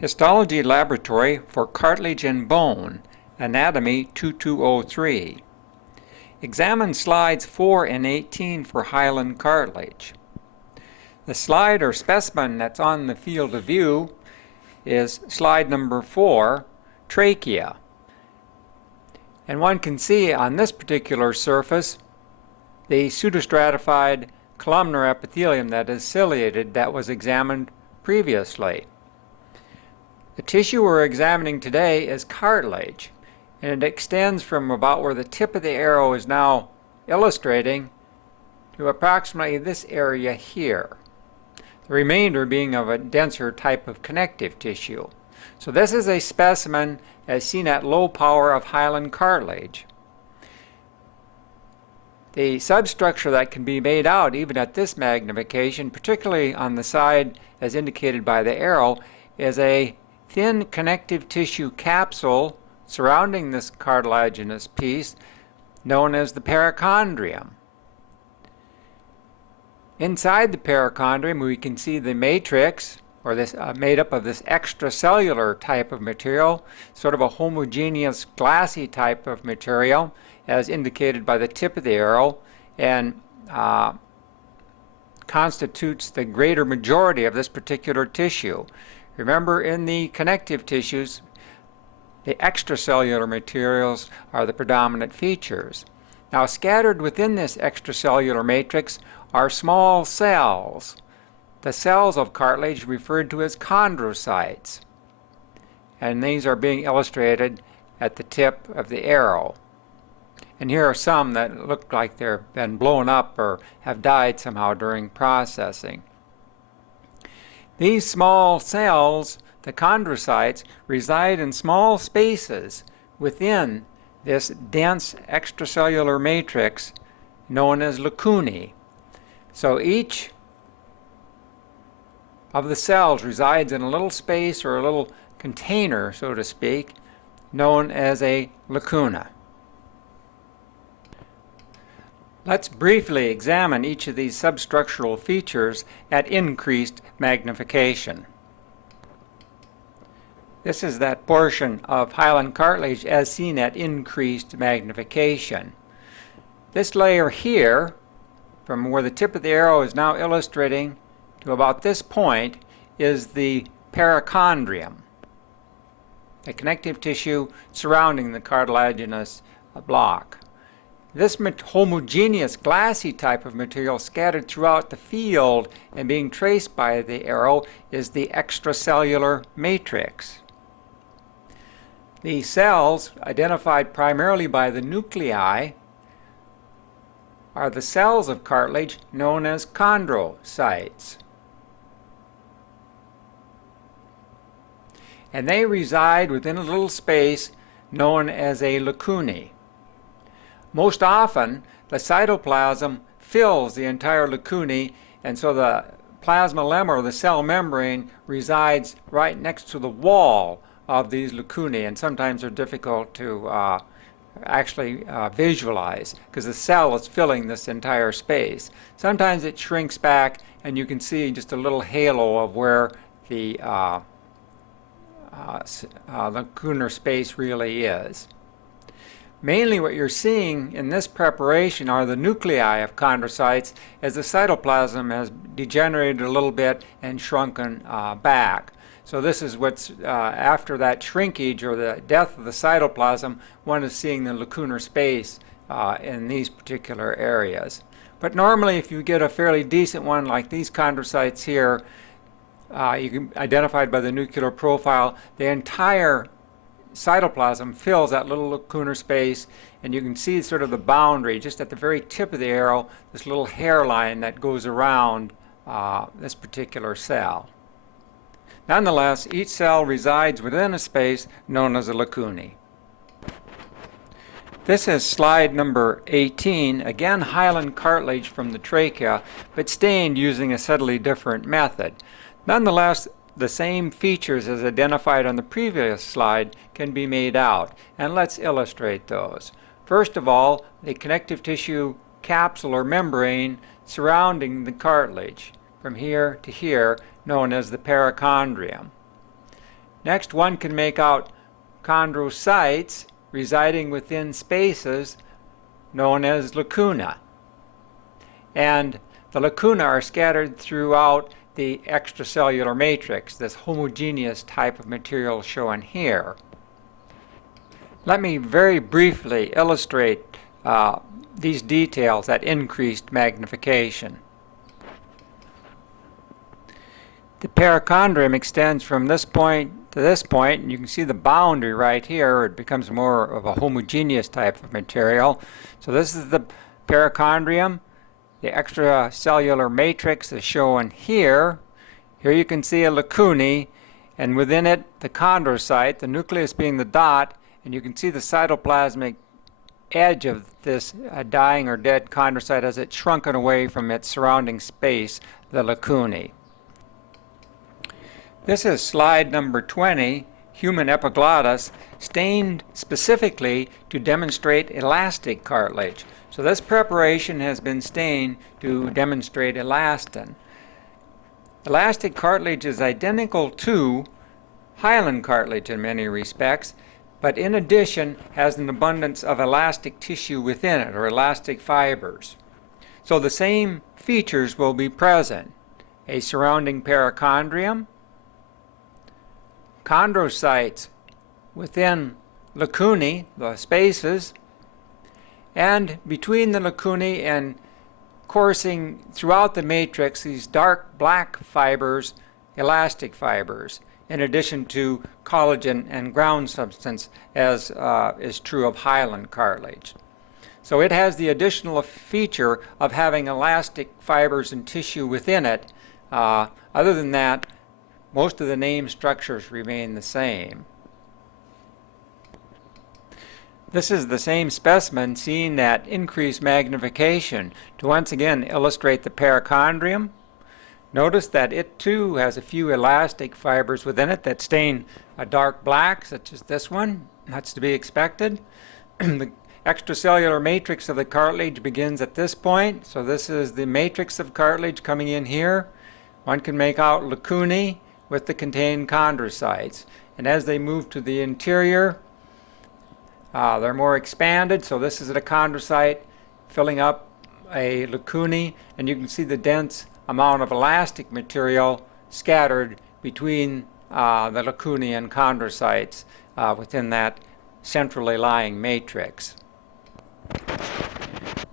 Histology Laboratory for Cartilage and Bone, Anatomy 2203. Examine slides 4 and 18 for hyaline cartilage. The slide or specimen that's on the field of view is slide number 4, trachea. And one can see on this particular surface the pseudostratified columnar epithelium that is ciliated that was examined previously. The tissue we're examining today is cartilage, and it extends from about where the tip of the arrow is now illustrating to approximately this area here, the remainder being of a denser type of connective tissue. So this is a specimen as seen at low power of hyaline cartilage. The substructure that can be made out even at this magnification, particularly on the side as indicated by the arrow, is a thin connective tissue capsule surrounding this cartilaginous piece known as the perichondrium. Inside the perichondrium we can see the matrix, or this made up of this extracellular type of material, sort of a homogeneous glassy type of material as indicated by the tip of the arrow, and constitutes the greater majority of this particular tissue. Remember, in the connective tissues, the extracellular materials are the predominant features. Now, scattered within this extracellular matrix are small cells. The cells of cartilage referred to as chondrocytes. And these are being illustrated at the tip of the arrow. And here are some that look like they've been blown up or have died somehow during processing. These small cells, the chondrocytes, reside in small spaces within this dense extracellular matrix known as lacunae. So each of the cells resides in a little space or a little container, so to speak, known as a lacuna. Let's briefly examine each of these substructural features at increased magnification. This is that portion of hyaline cartilage as seen at increased magnification. This layer here, from where the tip of the arrow is now illustrating to about this point, is the perichondrium, the connective tissue surrounding the cartilaginous block. This homogeneous glassy type of material scattered throughout the field and being traced by the arrow is the extracellular matrix. The cells, identified primarily by the nuclei, are the cells of cartilage known as chondrocytes. And they reside within a little space known as a lacunae. Most often, the cytoplasm fills the entire lacunae, and so the plasma lemma, or the cell membrane, resides right next to the wall of these lacunae, and sometimes they're difficult to actually visualize because the cell is filling this entire space. Sometimes it shrinks back and you can see just a little halo of where the lacunar space really is. Mainly what you're seeing in this preparation are the nuclei of chondrocytes as the cytoplasm has degenerated a little bit and shrunken back. So this is what's after that shrinkage or the death of the cytoplasm, one is seeing the lacunar space in these particular areas. But normally if you get a fairly decent one like these chondrocytes here, you can identified by the nuclear profile, the entire cytoplasm fills that little lacunar space, and you can see sort of the boundary just at the very tip of the arrow, this little hairline that goes around this particular cell. Nonetheless, each cell resides within a space known as a lacunae. This is slide number 18, again hyaline cartilage from the trachea, but stained using a subtly different method. Nonetheless, the same features as identified on the previous slide can be made out, and let's illustrate those. First of all, the connective tissue capsule or membrane surrounding the cartilage from here to here, known as the perichondrium. Next, one can make out chondrocytes residing within spaces known as lacuna. And the lacuna are scattered throughout the extracellular matrix, this homogeneous type of material shown here. Let me very briefly illustrate these details at increased magnification. The perichondrium extends from this point to this point, and you can see the boundary right here. It becomes more of a homogeneous type of material. So this is the perichondrium. The extracellular matrix is shown here. Here you can see a lacunae, and within it the chondrocyte, the nucleus being the dot, and you can see the cytoplasmic edge of this dying or dead chondrocyte as it's shrunken away from its surrounding space, the lacunae. This is slide number 20, human epiglottis, stained specifically to demonstrate elastic cartilage. So this preparation has been stained to demonstrate elastin. Elastic cartilage is identical to hyaline cartilage in many respects, but in addition has an abundance of elastic tissue within it, or elastic fibers. So the same features will be present: a surrounding perichondrium, chondrocytes within lacunae, the spaces, and between the lacunae and coursing throughout the matrix, these dark black fibers, elastic fibers, in addition to collagen and ground substance, as is true of hyaline cartilage. So it has the additional feature of having elastic fibers and tissue within it. Other than that, most of the name structures remain the same. This is the same specimen seen at increased magnification to once again illustrate the perichondrium. Notice that it too has a few elastic fibers within it that stain a dark black, such as this one. That's to be expected. The extracellular matrix of the cartilage begins at this point. So this is the matrix of cartilage coming in here. One can make out lacunae with the contained chondrocytes. And as they move to the interior, they're more expanded. So this is a chondrocyte filling up a lacunae, and you can see the dense amount of elastic material scattered between the lacunae and chondrocytes within that centrally lying matrix.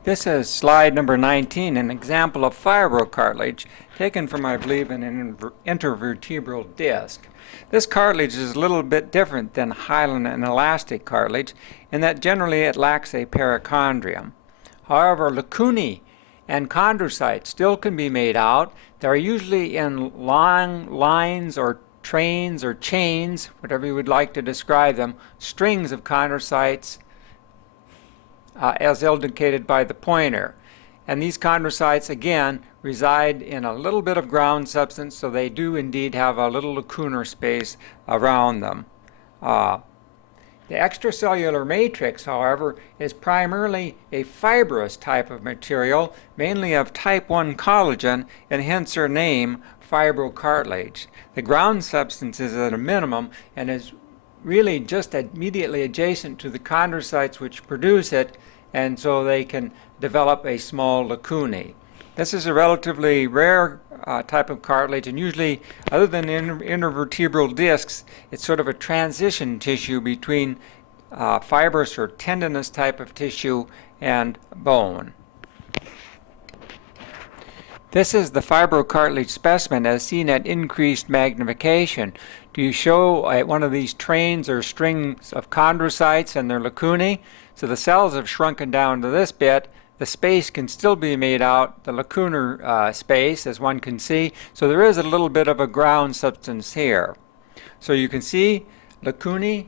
This is slide number 19, an example of fibrocartilage taken from, I believe, an intervertebral disc. This cartilage is a little bit different than hyaline and elastic cartilage in that generally it lacks a perichondrium. However, lacunae and chondrocytes still can be made out. They're usually in long lines or trains or chains, whatever you would like to describe them, strings of chondrocytes as indicated by the pointer. And these chondrocytes, again, reside in a little bit of ground substance, so they do indeed have a little lacunar space around them. The extracellular matrix, however, is primarily a fibrous type of material, mainly of type 1 collagen, and hence her name, fibrocartilage. The ground substance is at a minimum and is really just immediately adjacent to the chondrocytes which produce it, and so they can develop a small lacunae. This is a relatively rare type of cartilage, and usually, other than intervertebral discs, it's sort of a transition tissue between fibrous or tendinous type of tissue and bone. This is the fibrocartilage specimen as seen at increased magnification. Do you show one of these trains or strings of chondrocytes and their lacunae? So the cells have shrunken down to this bit. The space can still be made out, the lacunar space, as one can see. So there is a little bit of a ground substance here. So you can see lacunae,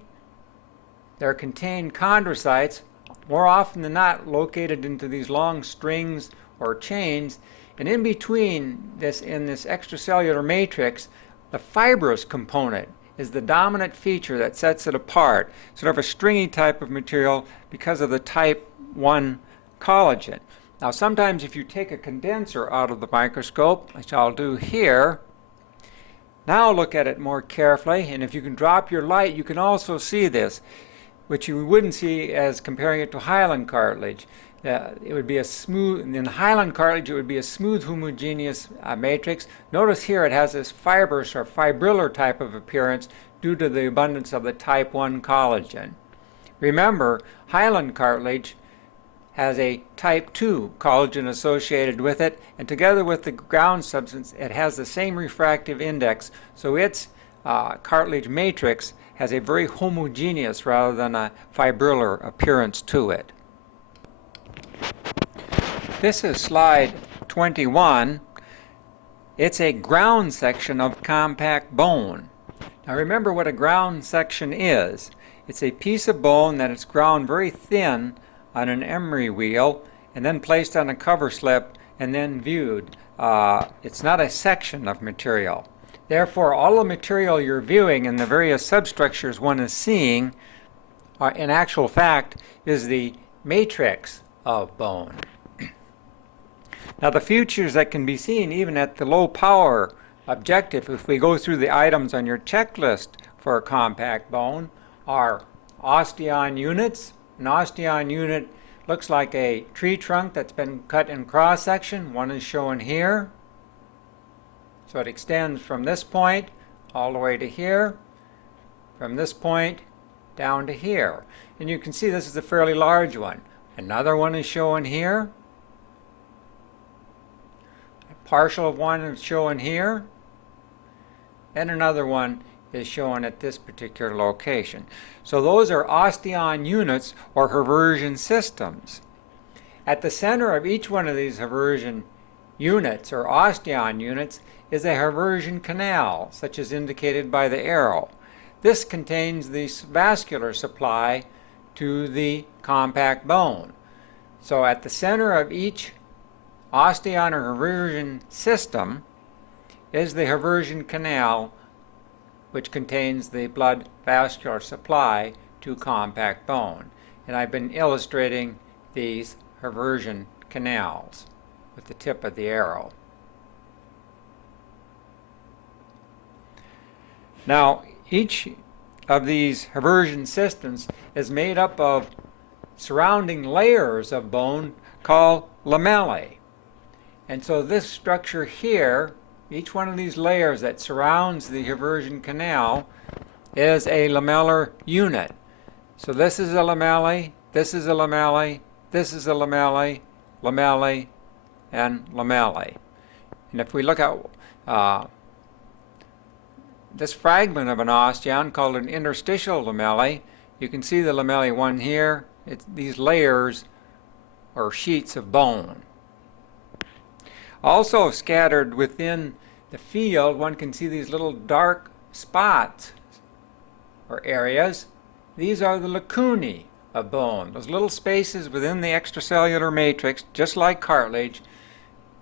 there contain chondrocytes, more often than not located into these long strings or chains. And in between this, in this extracellular matrix, the fibrous component is the dominant feature that sets it apart, sort of a stringy type of material because of the type 1 collagen. Now sometimes if you take a condenser out of the microscope, which I'll do here, Now look at it more carefully, and if you can drop your light, you can also see this, which you wouldn't see as comparing it to hyaline cartilage. It would be a smooth, in hyaline cartilage it would be a smooth homogeneous matrix. Notice here it has this fibrous or fibrillar type of appearance due to the abundance of the type 1 collagen. Remember, hyaline cartilage has a type 2 collagen associated with it, and together with the ground substance it has the same refractive index, so its cartilage matrix has a very homogeneous rather than a fibrillar appearance to it. This is slide 21. It's a ground section of compact bone. Now remember what a ground section is. It's a piece of bone that is ground very thin on an emery wheel and then placed on a cover slip and then viewed. It's not a section of material. Therefore, all the material you're viewing and the various substructures one is seeing in actual fact is the matrix of bone. Now the features that can be seen even at the low power objective, if we go through the items on your checklist for a compact bone, are osteon units. An osteon unit looks like a tree trunk that's been cut in cross section. One is shown here. So it extends from this point all the way to here, from this point down to here. And you can see this is a fairly large one. Another one is shown here. A partial of one is shown here. And another one is shown at this particular location. So those are osteon units or Haversian systems. At the center of each one of these Haversian units or osteon units is a Haversian canal, such as indicated by the arrow. This contains the vascular supply to the compact bone. So at the center of each osteon or Haversian system is the Haversian canal, which contains the blood vascular supply to compact bone. And I've been illustrating these Haversian canals with the tip of the arrow. Now, each of these Haversian systems is made up of surrounding layers of bone called lamellae. And so this structure here, each one of these layers that surrounds the Haversian canal is a lamellar unit. So this is a lamellae, this is a lamellae, this is a lamellae, lamellae, and lamellae. And if we look at this fragment of an osteon called an interstitial lamellae, you can see the lamellae one here. It's these layers or sheets of bone. Also scattered within the field, one can see these little dark spots or areas. These are the lacunae of bone, those little spaces within the extracellular matrix, just like cartilage.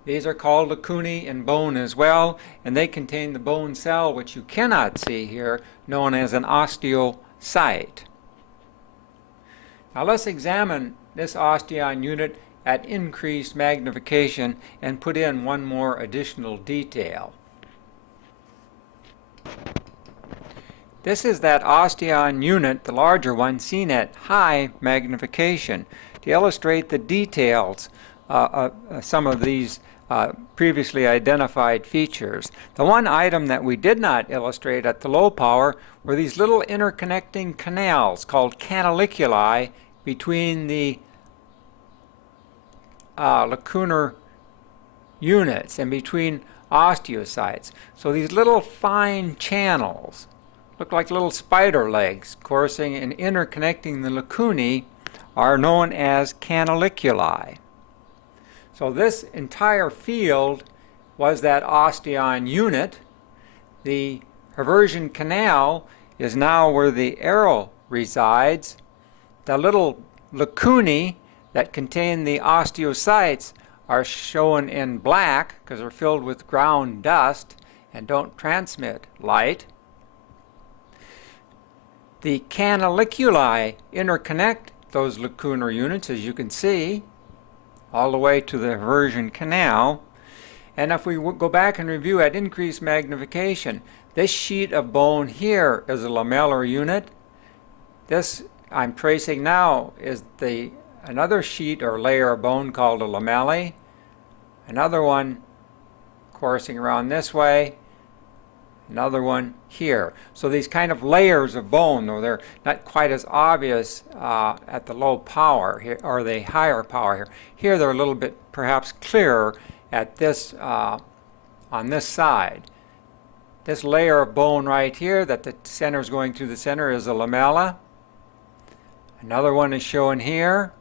These are called lacunae in bone as well, and they contain the bone cell, which you cannot see here, known as an osteocyte. Now let's examine this osteon unit at increased magnification and put in one more additional detail. This is that osteon unit, the larger one, seen at high magnification to illustrate the details of some of these previously identified features. The one item that we did not illustrate at the low power were these little interconnecting canals called canaliculi between the lacunar units and between osteocytes. So these little fine channels look like little spider legs coursing and interconnecting the lacunae are known as canaliculi. So this entire field was that osteon unit. The Haversian canal is now where the arrow resides. The little lacunae that contain the osteocytes are shown in black because they're filled with ground dust and don't transmit light. The canaliculi interconnect those lacunar units, as you can see, all the way to the Haversian canal. And if we go back and review at increased magnification, This sheet of bone here is a lamellar unit. This I'm tracing now is another sheet or layer of bone called a lamellae. Another one coursing around this way. Another one here. So these kind of layers of bone, though they're not quite as obvious at the low power here, or the higher power here. Here they're a little bit perhaps clearer at this on this side. This layer of bone right here that the center is going through the center is a lamella. Another one is shown here.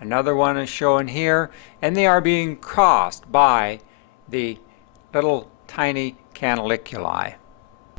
Another one is shown here. And they are being crossed by the little tiny canaliculi.